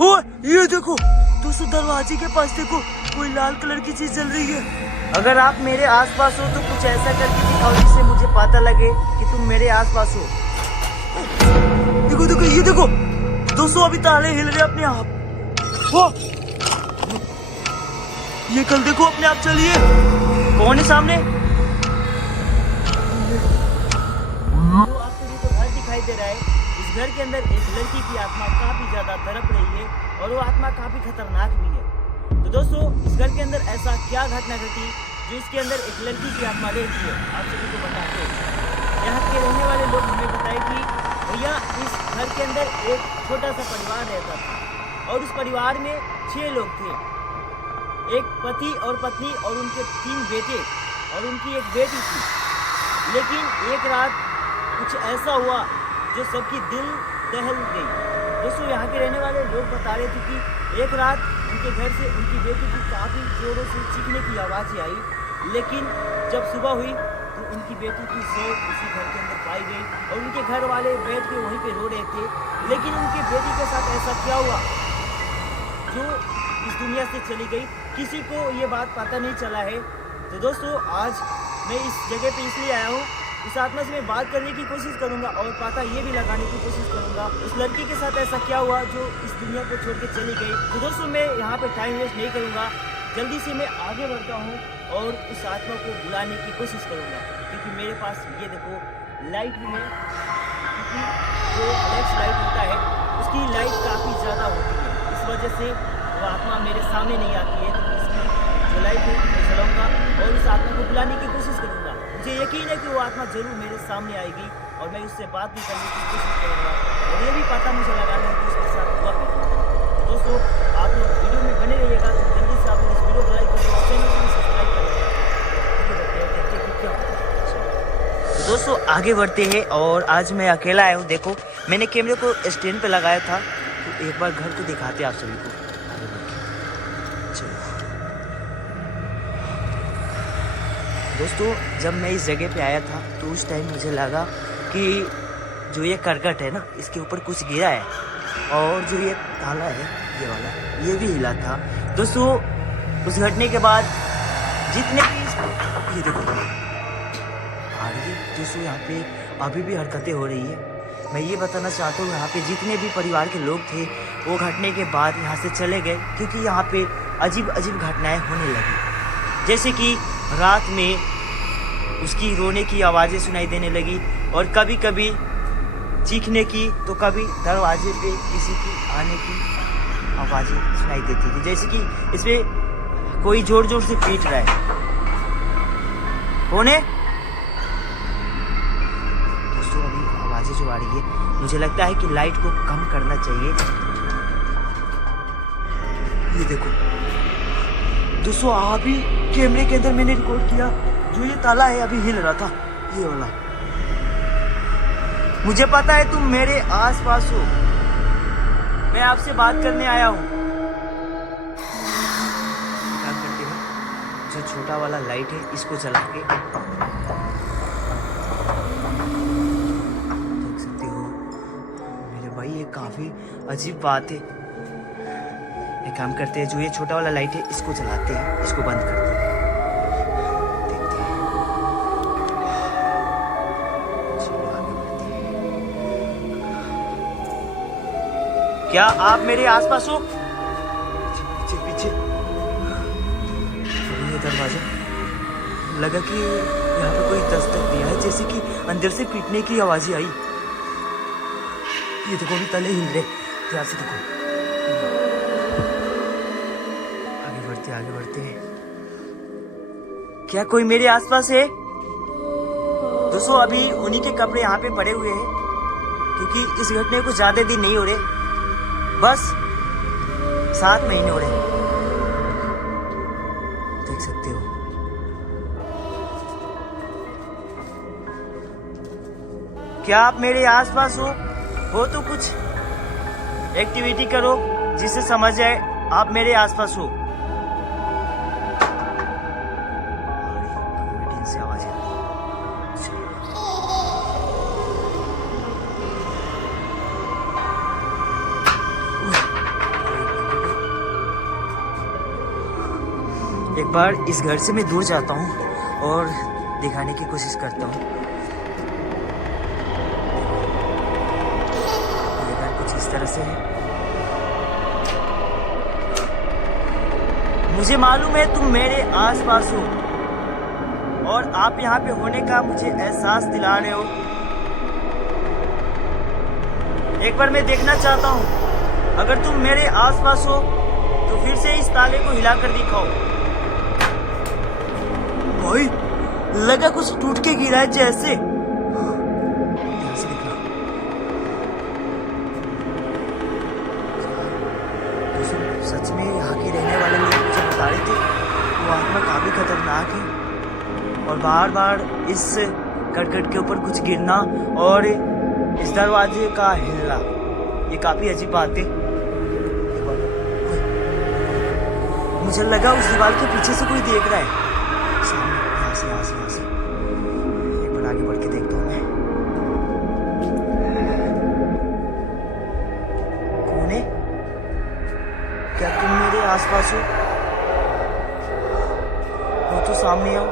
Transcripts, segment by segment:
ओ ये देखो दोस्तों, दरवाजे के पास देखो कोई लाल कलर की चीज जल रही है। अगर आप मेरे आसपास हो तो कुछ ऐसा करके दिखाओ जिससे मुझे पता लगे कि तुम मेरे आसपास हो। देखो देखो ये देखो दोस्तों, अभी ताले हिल रहे अपने आप। ओ ये कल देखो अपने आप चलिए। कौन है सामने? आपको ये तो घर दिखाई दे रहा है। इस घर के अंदर एक लड़की की आत्मा काफी ज्यादा तड़प रही है और वो आत्मा काफी खतरनाक भी है। तो दोस्तों, इस घर के अंदर ऐसा क्या घटना घटी जो इसके अंदर एक लड़की की आत्मा रहती है, आप सभी को बताते हैं। यहाँ के रहने वाले लोग हमें बताए कि भैया इस घर के अंदर एक छोटा सा परिवार रहता था और उस परिवार में 6 लोग थे। एक पति और पत्नी और उनके 3 बेटे और उनकी एक बेटी थी। लेकिन एक रात कुछ ऐसा हुआ जो सबकी दिल दहल गई। दोस्तों, यहाँ के रहने वाले लोग बता रहे थे कि एक रात उनके घर से उनकी बेटी की काफ़ी जोरों से चीखने की आवाज़ आई। लेकिन जब सुबह हुई तो उनकी बेटी की सौ उसी घर के अंदर पाई गई और उनके घर वाले बैठ के वहीं पे रो रहे थे। लेकिन उनकी बेटी के साथ ऐसा क्या हुआ जो इस दुनिया से चली गई, किसी को ये बात पता नहीं चला है। तो दोस्तों, आज मैं इस जगह पे इसलिए आया हूँ, इस आत्मा से मैं बात करने की कोशिश करूंगा और पता ये भी लगाने की कोशिश करूंगा उस लड़की के साथ ऐसा क्या हुआ जो इस दुनिया को छोड़ के चली गई। तो दोस्तों, मैं यहाँ पे टाइम वेस्ट नहीं करूंगा, जल्दी से मैं आगे बढ़ता हूँ और उस आत्मा को बुलाने की कोशिश करूंगा। क्योंकि मेरे पास ये देखो लाइट भी है, क्योंकि जो फ्लैश लाइट होता है उसकी लाइट काफ़ी ज़्यादा होती है, इस वजह से वो आत्मा मेरे सामने नहीं आती है। तो इसकी जो लाइट है मैं जलाऊंगा और उस आत्मा को बुलाने की कोशिश करूंगा। मुझे यकीन है कि वो आत्मा जरूर मेरे सामने आएगी और मैं उससे बात भी करने की कोशिश करूंगा और ये भी पता मुझे लगाना है कि उसके साथ हुआ क्या। दोस्तों, आप लोग वीडियो में बने रहिएगा, तो जल्दी से आप लोग इस वीडियो को लाइक कर दो, चैनल को भी सब्सक्राइब कर लेना। तो दोस्तों, आगे बढ़ते हैं और आज मैं अकेला आया हूँ। देखो, मैंने कैमरे को स्टैंड पे लगाया था, तो एक बार घर को दिखाते आप सभी को। दोस्तों, जब मैं इस जगह पे आया था तो उस टाइम मुझे लगा कि जो ये करकट है ना, इसके ऊपर कुछ गिरा है और जो ये ताला है ये वाला, ये भी हिला था। दोस्तों, उस घटने के बाद जितने भी ये देखो आ रही है दोस्तों, यहाँ पे अभी भी हरकतें हो रही है। मैं ये बताना चाहता हूँ, यहाँ पे जितने भी परिवार के लोग थे वो घटने के बाद यहाँ से चले गए, क्योंकि यहाँ पे अजीब अजीब घटनाएं होने लगी। जैसे कि रात में उसकी रोने की आवाज़ें सुनाई देने लगी और कभी कभी चीखने की, तो कभी दरवाजे पे किसी की आने की आवाज़ें सुनाई देती थी, जैसे कि इसमें कोई जोर जोर से पीट रहा है। कौन है दोस्तों? अभी आवाज़ें जो आ रही है, मुझे लगता है कि लाइट को कम करना चाहिए। ये देखो दोस्तों, अभी कैमरे के अंदर मैंने रिकॉर्ड किया, जो ये ताला है अभी हिल रहा था, ये वाला। मुझे पता है तुम मेरे आसपास हो, मैं आपसे बात करने आया हूँ। क्या करते हैं, जो छोटा वाला लाइट है इसको जला के, देख सकते हो मेरे भाई, ये काफी अजीब बात है। एक काम करते हैं, जो ये छोटा वाला लाइट है इसको जलाते हैं, इसको बंद करते हैं, देखते हैं। चलो आगे बढ़ते हैं। क्या आप मेरे आसपास हो? पीछे पीछे ये दरवाजा लगा कि यहाँ पे कोई दस्तक दिया है, जैसे कि अंदर से पीटने की आवाजें आई। ये देखो भी तले हिल रहे, ध्यान से देखो। आगे बढ़ते हैं। क्या कोई मेरे आसपास है? दोस्तों, अभी उन्हीं के कपड़े यहाँ पे पड़े हुए हैं, क्योंकि इस घटने को ज्यादा दिन नहीं हो रहे, बस 7 महीने हो रहे, देख सकते हो। क्या आप मेरे आसपास हो तो कुछ एक्टिविटी करो जिससे समझ जाए आप मेरे आसपास हो। से आवाज आ रही है। एक बार इस घर से मैं दूर जाता हूँ और दिखाने की कोशिश करता हूँ। ये घर कुछ इस तरह से है। मुझे मालूम है तुम मेरे आसपास हो और आप यहाँ पे होने का मुझे एहसास दिला रहे हो। एक बार मैं देखना चाहता हूँ, अगर तुम मेरे आसपास हो तो फिर से इस ताले को हिलाकर दिखाओ। भाई लगा कुछ टूट के गिरा है जैसे। ध्यान से देखना। सच में यहाँ के रहने वाले लोग मुझे बता रहे थे वो आत्मा काफी खतरनाक है और बार बार इस करकट के ऊपर कुछ गिरना और इस दरवाजे का हिलना, ये काफी अजीब बात है। मुझे लगा उस दीवार के पीछे से कोई देख रहा है। सामने यहाँ से एक बार आगे बढ़ के देखता हूँ मैं। कौन है? क्या तुम मेरे आसपास हो तो सामने आओ।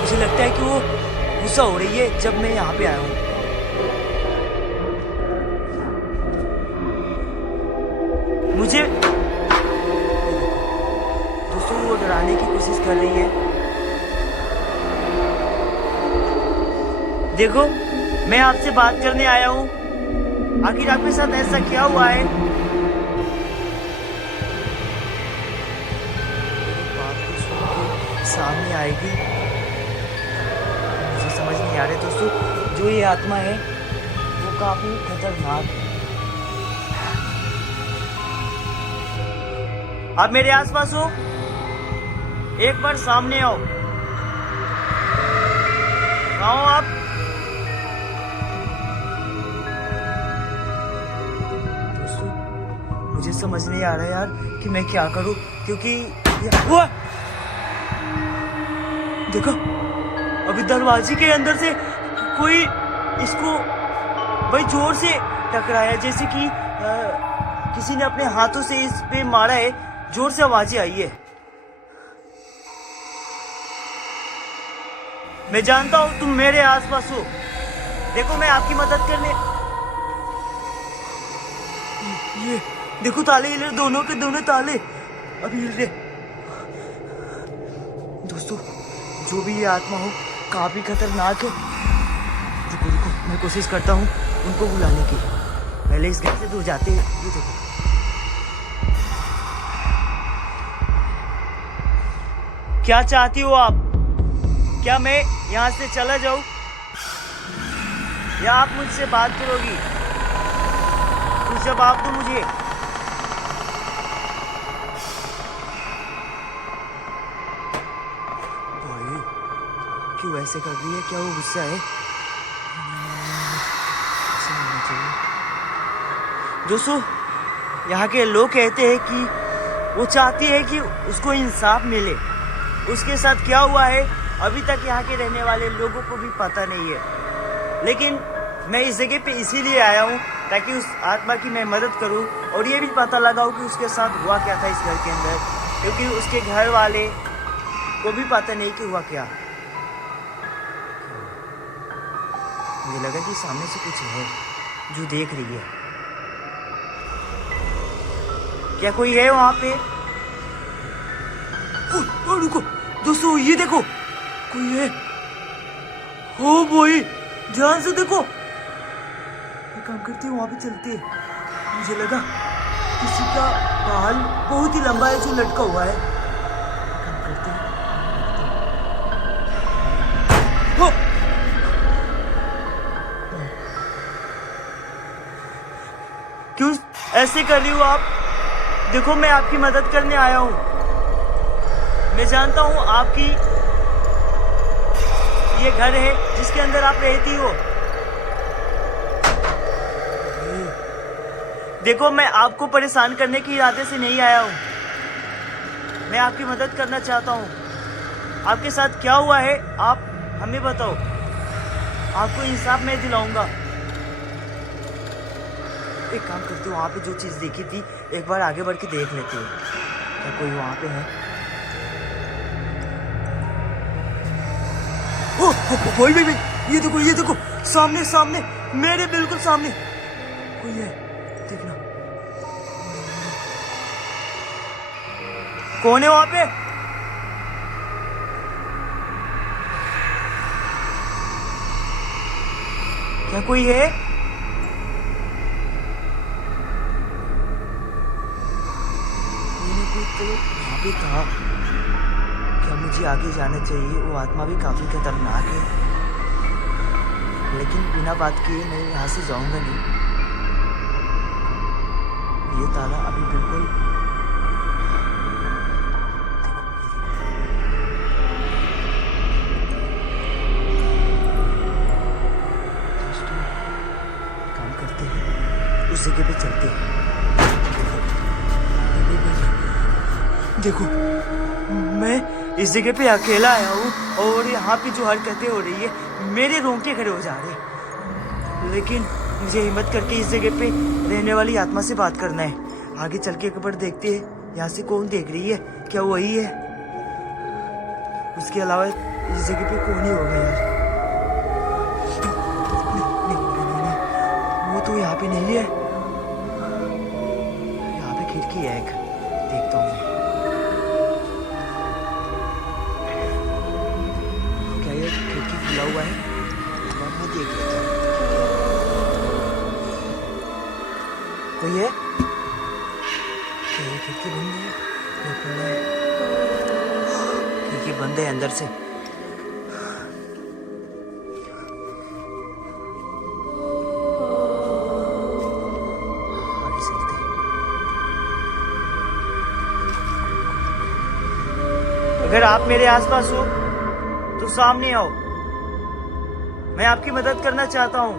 मुझे लगता है कि वो गुस्सा हो रही है जब मैं यहाँ पे आया हूँ। मुझे दोस्तों वो डराने की कोशिश कर रही है। देखो मैं आपसे बात करने आया हूँ, आखिर आपके साथ ऐसा क्या हुआ है? बात कुछ सामने आएगी, मुझे समझ नहीं आ रहा दोस्तों। जो ये आत्मा है वो काफी खतरनाक है। आप मेरे आसपास हो? एक बार सामने आओ। कहाँ हो आप? दोस्तों मुझे समझ नहीं आ रहा यार कि मैं क्या करूं, क्योंकि वो देखो अभी दरवाजे के अंदर से कोई इसको भाई जोर से टकराया, जैसे कि किसी ने अपने हाथों से इस पे मारा है। जोर से आवाजें आई है। मैं जानता हूं तुम मेरे आसपास हो। देखो मैं आपकी मदद करने ये देखो ताले हिल रहे, दोनों के दोनों ताले अभी हिल रहे। दोस्तों जो भी ये आत्मा हो काफी खतरनाक है। रुको मैं कोशिश करता हूँ उनको बुलाने की। पहले इस घर से दूर जाते हैं। ये देखो क्या चाहती हो आप? क्या मैं यहाँ से चला जाऊं या आप मुझसे बात करोगी? कुछ जवाब दो मुझे। भाई क्यों ऐसे कर रही है? क्या वो गुस्सा है? दोस्तों यहाँ के लोग कहते हैं कि वो चाहती है कि उसको इंसाफ मिले। उसके साथ क्या हुआ है अभी तक यहाँ के रहने वाले लोगों को भी पता नहीं है, लेकिन मैं इस जगह पे इसीलिए आया हूँ ताकि उस आत्मा की मैं मदद करूँ और ये भी पता लगाऊँ कि उसके साथ हुआ क्या था इस घर के अंदर, क्योंकि उसके घर वाले को भी पता नहीं कि हुआ क्या। मुझे लगा कि सामने से कुछ है जो देख रही है। क्या कोई है वहां पे? रुको दोस्तों, ये देखो कोई है। ओ भाई ध्यान से देखो। एक काम करते हैं वहां पे चलते हैं। मुझे लगा किसी का बाल बहुत ही लंबा है जो लटका हुआ है। काम करते हैं। क्यों ऐसे कर रही हो आप? देखो मैं आपकी मदद करने आया हूँ। मैं जानता हूँ आपकी ये घर है जिसके अंदर आप रहती हो। देखो मैं आपको परेशान करने के इरादे से नहीं आया हूँ। मैं आपकी मदद करना चाहता हूँ। आपके साथ क्या हुआ है आप हमें बताओ, आपको इंसाफ मैं दिलाऊंगा। एक काम करते हो, वहाँ पे जो चीज़ देखी थी एक बार आगे बढ़ के देख लेते हो, क्या कोई वहाँ पे है? भाई भाई भाई, ये देखो सामने सामने, मेरे बिल्कुल सामने कोई है, देखना। कौन है वहाँ पे? क्या कोई है? कोई तो वहाँ पे था। क्या मुझे आगे जाना चाहिए? वो आत्मा भी काफी खतरनाक है, लेकिन बिना बात किए मैं यहाँ से जाऊंगा नहीं। ये ताला अभी बिल्कुल, काम करते हैं, उस जगह पे चलते हैं। देखो मैं इस जगह पे अकेला आया हूँ और यहाँ पे जो हरकतें हो रही है मेरे रोंगटे खड़े हो जा रहे हैं, लेकिन मुझे हिम्मत करके इस जगह पे रहने वाली आत्मा से बात करना है। आगे चल के एक बार देखते हैं यहाँ से कौन देख रही है, क्या वही है? उसके अलावा इस जगह पे कौन ही होगा यार? वो तो यहाँ पे नहीं है। यहाँ पे खिड़की है एक, देखता हूँ मैं। क्या ये खिड़की खुला हुआ है? मैं देख लेता हूँ। कोई है? क्या ये खिड़की बंद है? ये खुला है? खिड़की बंद है अंदर से। आगे चलते हैं। अगर आप मेरे आसपास हो तो सामने आओ, मैं आपकी मदद करना चाहता हूँ।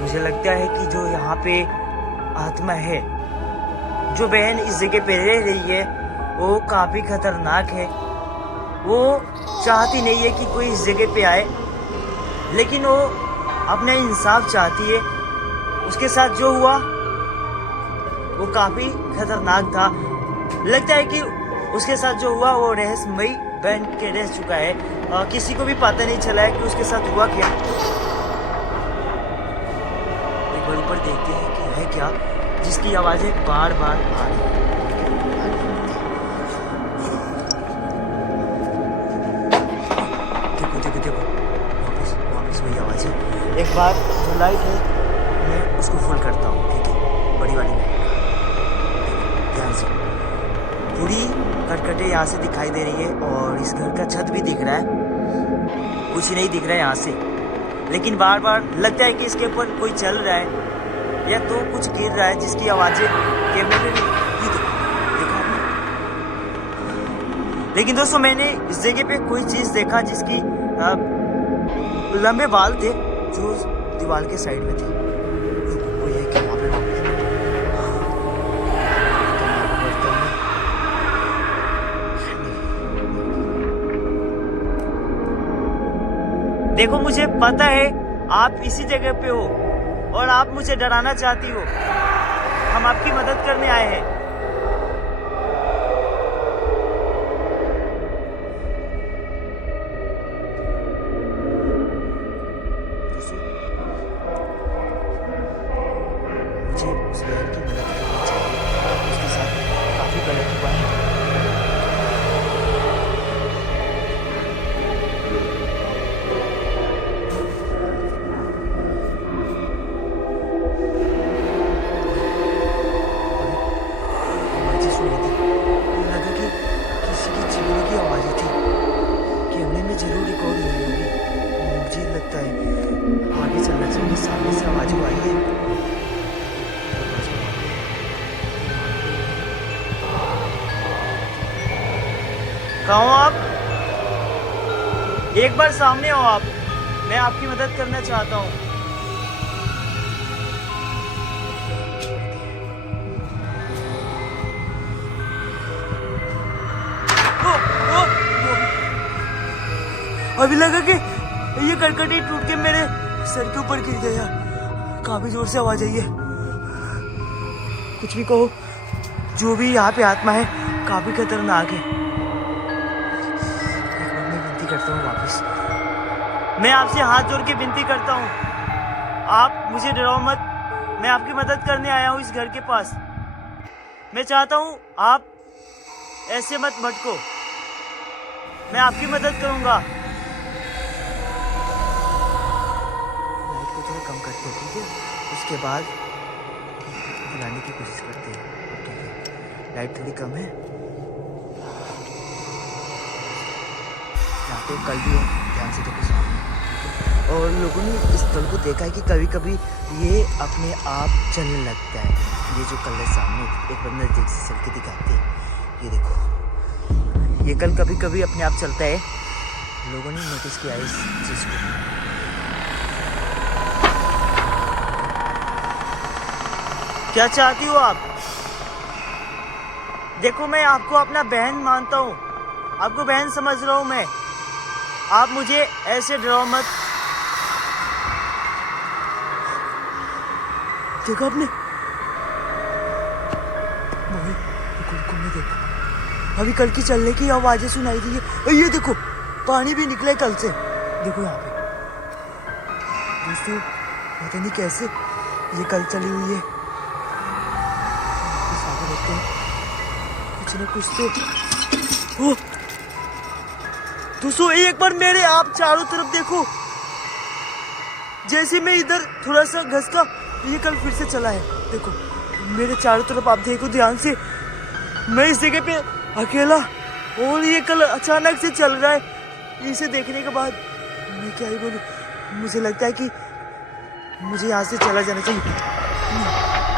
मुझे लगता है कि जो यहाँ पे आत्मा है, जो बहन इस जगह पे रह रही है, वो काफी खतरनाक है। वो चाहती नहीं है कि कोई इस जगह पे आए, लेकिन वो अपना इंसाफ चाहती है। उसके साथ जो हुआ वो काफी खतरनाक था। लगता है कि उसके साथ जो हुआ वो रहस्यमयी बन के रह चुका है। किसी को भी पता नहीं चला है कि उसके साथ हुआ क्या। एक बार ऊपर देखते हैं कि है क्या, जिसकी आवाजें बार बार आ रही है। देखो देखो देखो, वापस वही आवाज है। एक बार जो लाइट है मैं उसको फुल करता हूँ, ठीक है? बड़ी वाली लाइट, ध्यान से। पूरी कटकटे यहाँ से दिखाई दे रही है और इस घर का छत भी दिख रहा है। कुछ नहीं दिख रहा है यहाँ से, लेकिन बार बार लगता है कि इसके ऊपर कोई चल रहा है या तो कुछ गिर रहा है, जिसकी आवाजें कैमरे में ही देखा आपने। लेकिन दोस्तों मैंने इस जगह पे कोई चीज देखा जिसकी लंबे बाल थे, जो दीवार के साइड में थे। वो ये कि वहाँ पे देखो, मुझे पता है आप इसी जगह पे हो और आप मुझे डराना चाहती हो। हम आपकी मदद करने आए हैं। मुझे उस बहन की मदद करनी चाहिए, उसके साथ काफी गलत हुआ है। जरूर रिकॉर्ड हुई होगी। मुझे लगता है आगे चलना चाहिए। सामने से आवाज आई है। कहाँ हो आप? एक बार सामने आओ आप, मैं आपकी मदद करना चाहता हूँ। अभी लगा कि ये करकटी टूट के मेरे सर के ऊपर गिर गया। काफी जोर से आवाज आई है। कुछ भी कहो, जो भी यहाँ पे आत्मा है काफी खतरनाक है। एक बार मैं विनती करता हूँ वापस, मैं आपसे हाथ जोड़ के विनती करता हूँ, आप मुझे डराओ मत। मैं आपकी मदद करने आया हूँ इस घर के पास। मैं चाहता हूँ आप ऐसे मत भटको, मैं आपकी मदद करूंगा। लाइट को थोड़ा कम करते हैं, ठीक है? उसके बाद बुलाने की कोशिश करते हैं, ठीक है? लाइट थोड़ी कम है। यहाँ पे कल भी हो, ध्यान से देखो सामने। और लोगों ने इस कल को देखा है कि कभी कभी ये अपने आप चलने लगता है। ये जो कल है सामने, एक बार नजदीक से चल के दिखाते हैं। ये देखो, ये कल कभी कभी अपने आप चलता है। लोगों ने नोटिस किया इस चीज को। क्या चाहती हो आप? देखो, मैं आपको अपना बहन मानता हूँ, आपको बहन समझ रहा हूँ मैं। आप मुझे ऐसे डराओ मत। देखो आपने, रुको मैं देखो, अभी कल की चलने की आवाजें सुनाई दी है। ये देखो, पानी भी निकले कल से। देखो यहाँ पे दोस्तों, पता नहीं कैसे ये कल चली हुई है। आगे देखते हैं, कुछ ना कुछ तो। दोस्तों एक बार मेरे आप चारों तरफ देखो। जैसे मैं इधर थोड़ा सा घसका, ये कल फिर से चला है। देखो मेरे चारों तरफ आप देखो ध्यान से। मैं इस जगह पे अकेला, और ये कल अचानक से चल रहा है। इसे देखने के बाद मैं क्या ही बोलूं, मुझे लगता है कि मुझे यहाँ से चला जाना चाहिए।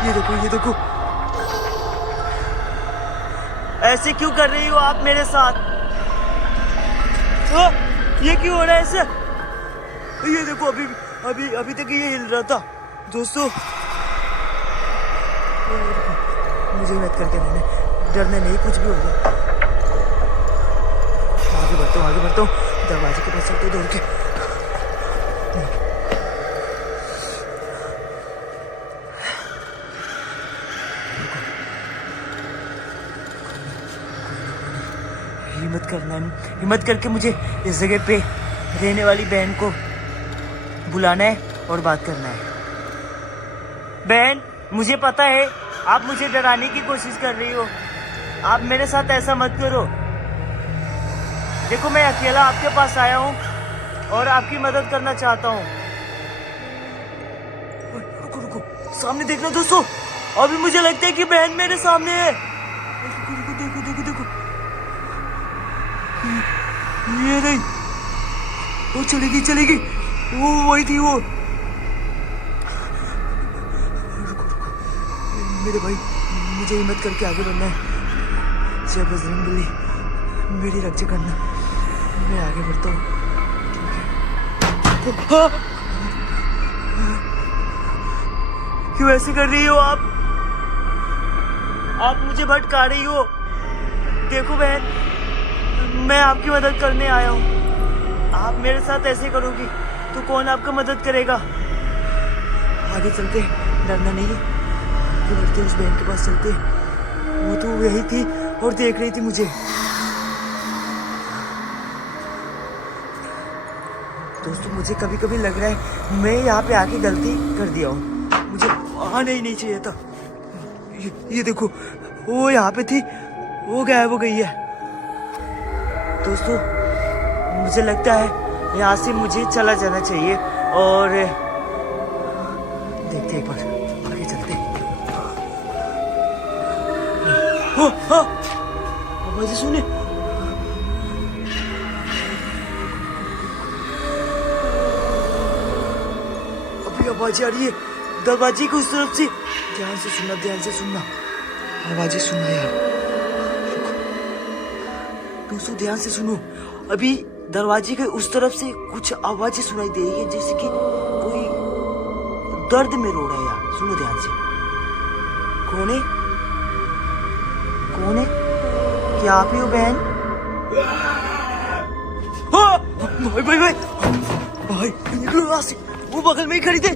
ये देखो, ऐसे क्यों कर रही हो आप मेरे साथ? ये क्यों हो रहा है ऐसे? ये देखो, अभी तक ये हिल रहा था। दोस्तों मुझे मत करके डरने नहीं, कुछ भी होगा। आगे बढ़ता हूँ, दरवाजे के पास चलते दौड़ के। हिम्मत करके मुझे इस जगह पे रहने वाली बहन को बुलाना है और बात करना है। बहन, मुझे पता है आप मुझे डराने की कोशिश कर रही हो, आप मेरे साथ ऐसा मत करो। देखो मैं अकेला आपके पास आया हूँ और आपकी मदद करना चाहता हूँ। रुको, सामने देखना दोस्तों, अभी मुझे लगता है कि बहन मेरे सामने है। देखो, ये नहीं, वो चलेगी, वो वही थी वो। रुको, मेरे भाई, मुझे हिम्मत करके आगे बढ़ना है। जय बजरंगबली, मेरी रक्षा करना। मैं आगे बढ़ता हूँ, ठीक है? क्यों ऐसे कर रही हो आप मुझे भटका रही हो। देखो बहन, मैं आपकी मदद करने आया हूँ। आप मेरे साथ ऐसे करोगी तो कौन आपका मदद करेगा? आगे चलते, डरना नहीं है। आगे बढ़ते, उस बहन के पास चलते। वो तो यही थी और देख रही थी मुझे। दोस्तों मुझे कभी कभी लग रहा है मैं यहाँ पे आके गलती कर दिया हूँ, मुझे आना ही नहीं चाहिए था। ये देखो, वो यहाँ पे थी, वो गायब हो गई है। दोस्तों मुझे लगता है यहाँ से मुझे चला जाना चाहिए और देखते एक बार आगे चलते। आवाज़ सुने, अभी आवाज़ आ रही है दरवाजे की उस तरफ से। ध्यान से सुनना, आवाज़ें सुनना यार। दोस्तों ध्यान से सुनो, अभी दरवाजे के उस तरफ से कुछ आवाजें सुनाई दे रही है, जैसे कि कोई दर्द में रो रहा है यार। सुनो ध्यान से। कौन है? क्या आप ही हो बहन? भाई भाई भाई भाई निकलो यहाँ से, वो बगल में ही खड़ी थे।